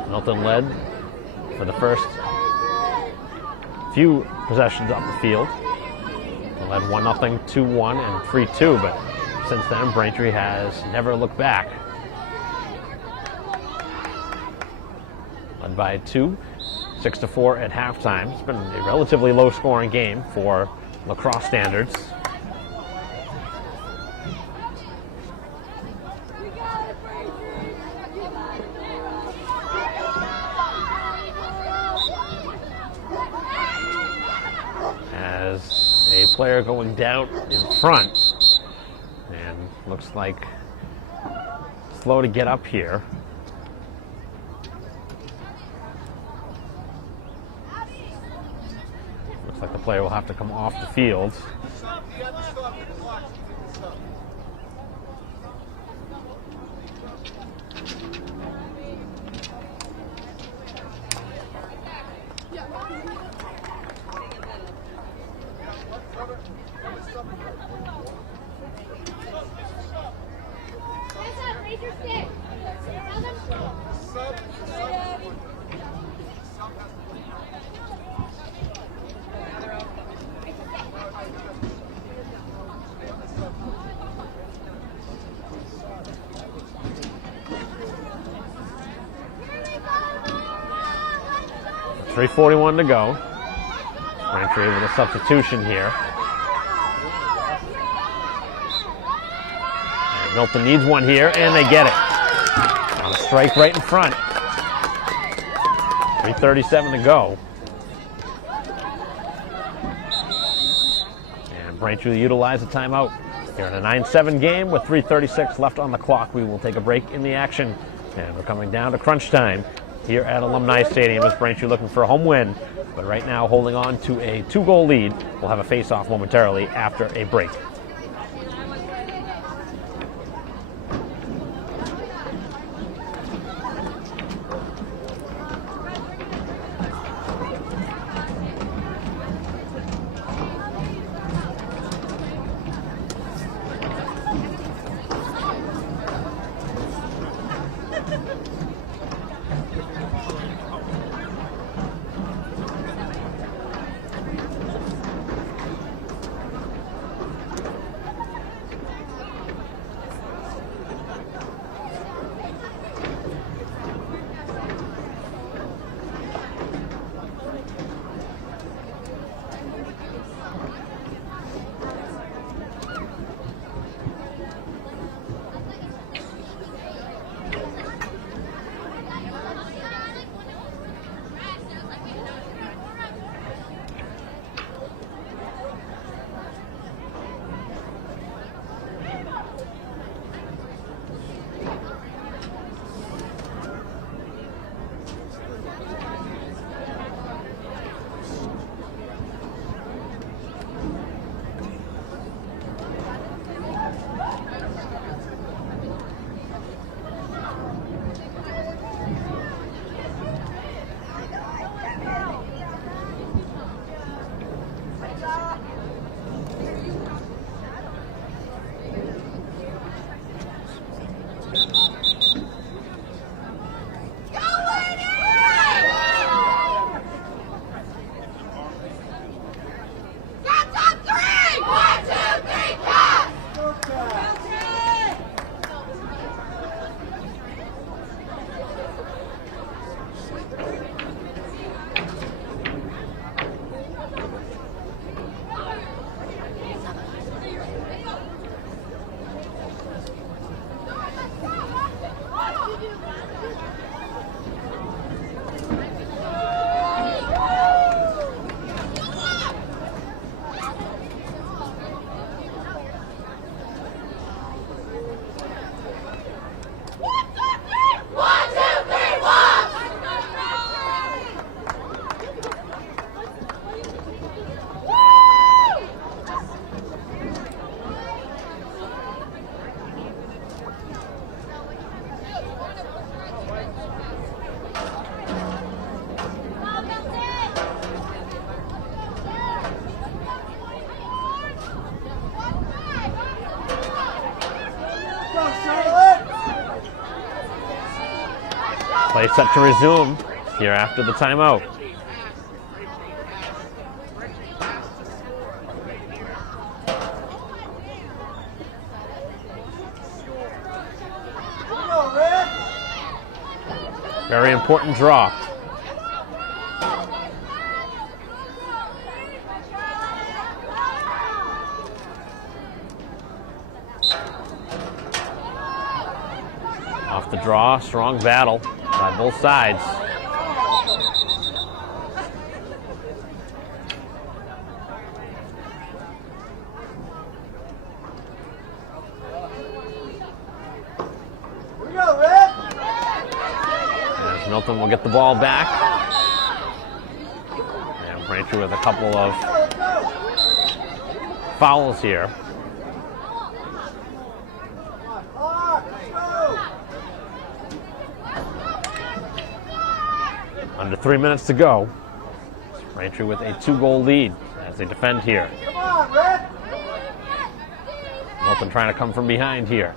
Milton led for the first few possessions up the field. They led 1-0, 2-1, and 3-2, but since then Braintree has never looked back. Led by 2. 6-4 at halftime. It's been a relatively low-scoring game for Lacrosse standards. As a player going down in front, and looks like slow to get up here. Looks like the player will have to come off the field. .341 to go. Braintree with a substitution here. And Milton needs one here, and they get it. On a strike right in front. 3:37 to go. And Braintree utilize the timeout. Here in a 9-7 game with 3:36 left on the clock. We will take a break in the action. And we're coming down to crunch time here at Alumni Stadium as Braintree looking for a home win, but right now holding on to a 2-goal lead. We'll have a face-off momentarily after a break. Play set to resume here after the timeout. Very important draw. Off the draw, strong battle by both sides. As Milton will get the ball back. And Braintree with a couple of fouls here. Under 3 minutes to go. Braintree with a 2-goal lead as they defend here. Milton trying to come from behind here.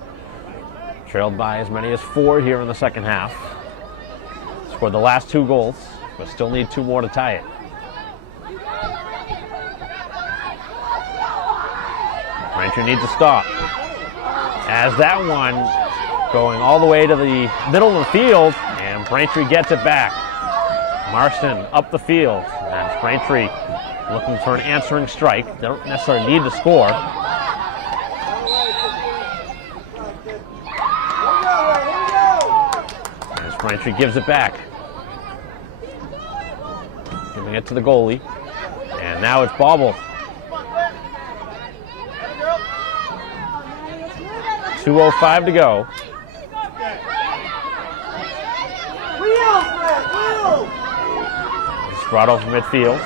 Trailed by as many as 4 here in the second half. Scored the last 2 goals, but still need 2 more to tie it. Braintree needs to stop. As that one going all the way to the middle of the field, and Braintree gets it back. Marston up the field, and Braintree looking for an answering strike. They don't necessarily need to score. As Braintree gives it back. Giving it to the goalie. And now it's bobbled. 2:05 to go. Brought over midfield.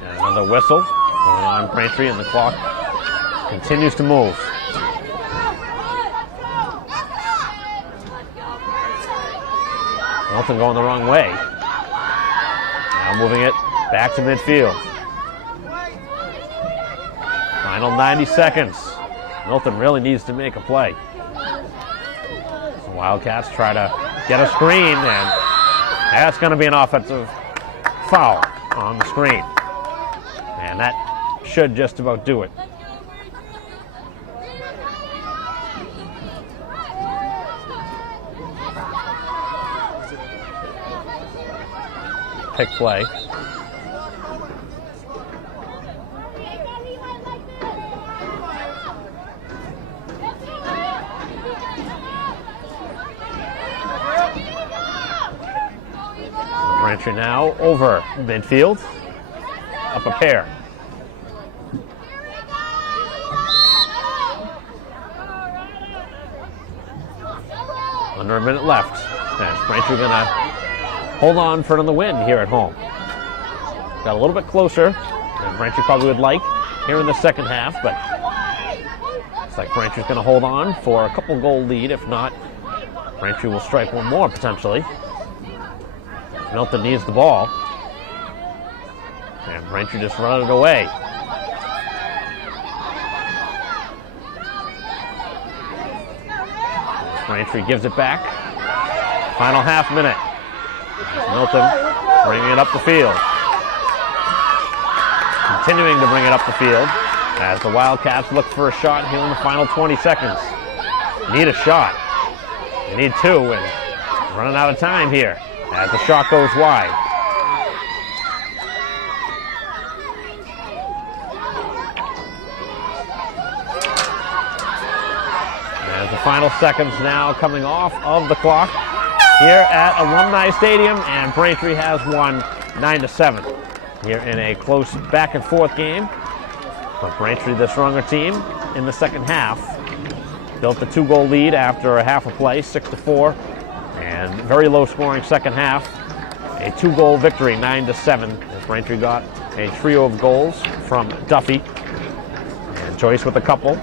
And another whistle going on Braintree, and the clock continues to move. Milton going the wrong way. Now moving it back to midfield. Final 90 seconds. Milton really needs to make a play. Wildcats try to get a screen, and that's going to be an offensive foul on the screen. And that should just about do it. Pick play. Braintree now over midfield, up a pair. Under a minute left. As Braintree going to hold on for another win here at home. Got a little bit closer than Braintree probably would like here in the second half, but looks like Braintree's going to hold on for a couple goal lead. If not, Braintree will strike one more potentially. Milton needs the ball. And Braintree just run it away. Braintree gives it back. Final half minute. Milton bringing it up the field. Continuing to bring it up the field as the Wildcats look for a shot here in the final 20 seconds. Need a shot. They need 2, and running out of time here as the shot goes wide. As the final seconds now coming off of the clock here at Alumni Stadium, and Braintree has won 9-7 here in a close back and forth game. But Braintree, the stronger team in the second half, built the 2-goal lead after a half a play, 6-4. And very low scoring second half. A 2-goal victory, 9-7, as Braintree got a trio of goals from Duffy and Joyce with a couple,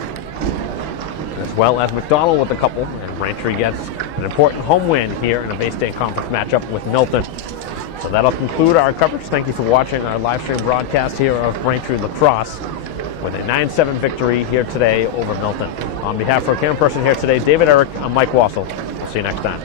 as well as McDonald with a couple. And Braintree gets an important home win here in a Bay State Conference matchup with Milton. So that'll conclude our coverage. Thank you for watching our live stream broadcast here of Braintree Lacrosse with a 9-7 victory here today over Milton. On behalf of our camera person here today, David Eric, I'm Mike Wassel. See you next time.